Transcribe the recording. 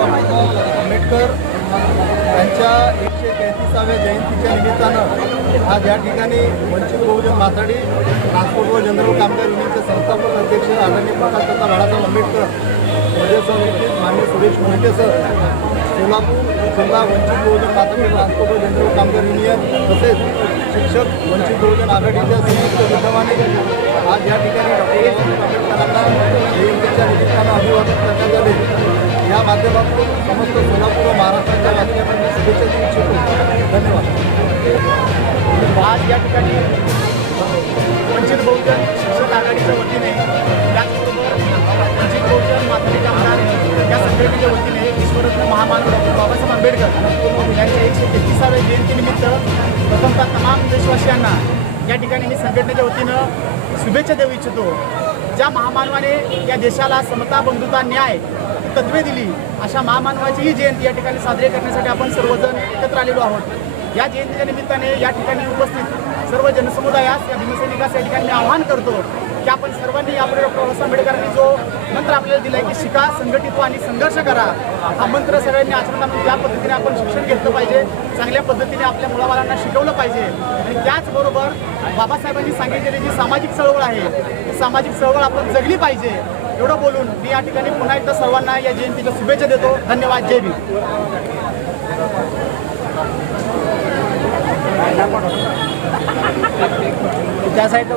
आंबेडकर यांच्या एकशे तेहतीसाव्या जयंतीच्या निमित्तानं आज या ठिकाणी वंचित बहुजन माथाडी ट्रान्सपोर्ट व जनरल कामगार युनियनचे संस्थापक अध्यक्ष आदरणीय प्रकाश तथा बाळासाहेब आंबेडकर प्रदेश मान्य सुरेश मोहिते सर सोलापूर जिल्हा वंचित बहुजन माथाडी ट्रान्सपोर्ट व जनरल कामगार युनियन तसेच शिक्षक वंचित बहुजन आघाडीच्या संयुक्त विद्यमाने आज या ठिकाणी डॉक्टर आंबेडकरांना जयंतीच्या स्वागत करण्यात आले. या माध्यमातून समस्त सोलापूर व महाराष्ट्राच्या वाचण्यासाठी शुभेच्छा देऊ इच्छितो. धन्यवाद. आज या ठिकाणी वंचित बहुजन शिक्षक आघाडीच्या वतीने त्याचबरोबर वंचित बहुजन माथाडी कामगार या संघटनेच्या वतीने विश्वरत्न महामानव डॉक्टर बाबासाहेब आंबेडकर यांच्या एकशे तेहतीसाव्या जयंतीनिमित्त प्रथमतः तमाम देशवासियांना या ठिकाणी मी संघटनेच्या वतीनं शुभेच्छा देऊ इच्छितो. ज्या महामानवाने या देशाला समता बंधुता न्याय तत्वे दिली अशा महामानवाची ही जयंती या ठिकाणी साजरी करण्यासाठी आपण सर्वजण एकत्र आलेलो आहोत. या जयंतीच्या निमित्ताने या ठिकाणी उपस्थित सर्व जनसमुदायास या भीमसैनिकास या ठिकाणी आवाहन करतो की आपण सर्वांनी यापुढे डॉक्टर बाबासाहेब आंबेडकरांनी जो मंत्र आपल्याला दिला आहे की शिका संघटित व्हा आणि संघर्ष करा. हा मंत्र सगळ्यांनी आचरणात त्या पद्धतीने आपण शिक्षण घेतलं पाहिजे चांगल्या पद्धतीने आपल्या मुलाबाळांना शिकवलं पाहिजे. आणि त्याचबरोबर बाबासाहेबांनी सांगितलेली जी सामाजिक चळवळ आहे ती सामाजिक चळवळ आपण जगली पाहिजे. एवढं बोलून मी या ठिकाणी पुन्हा एकदा सर्वांना या जयंतीच्या शुभेच्छा देतो. धन्यवाद. जय भीम. ಸೈಡ್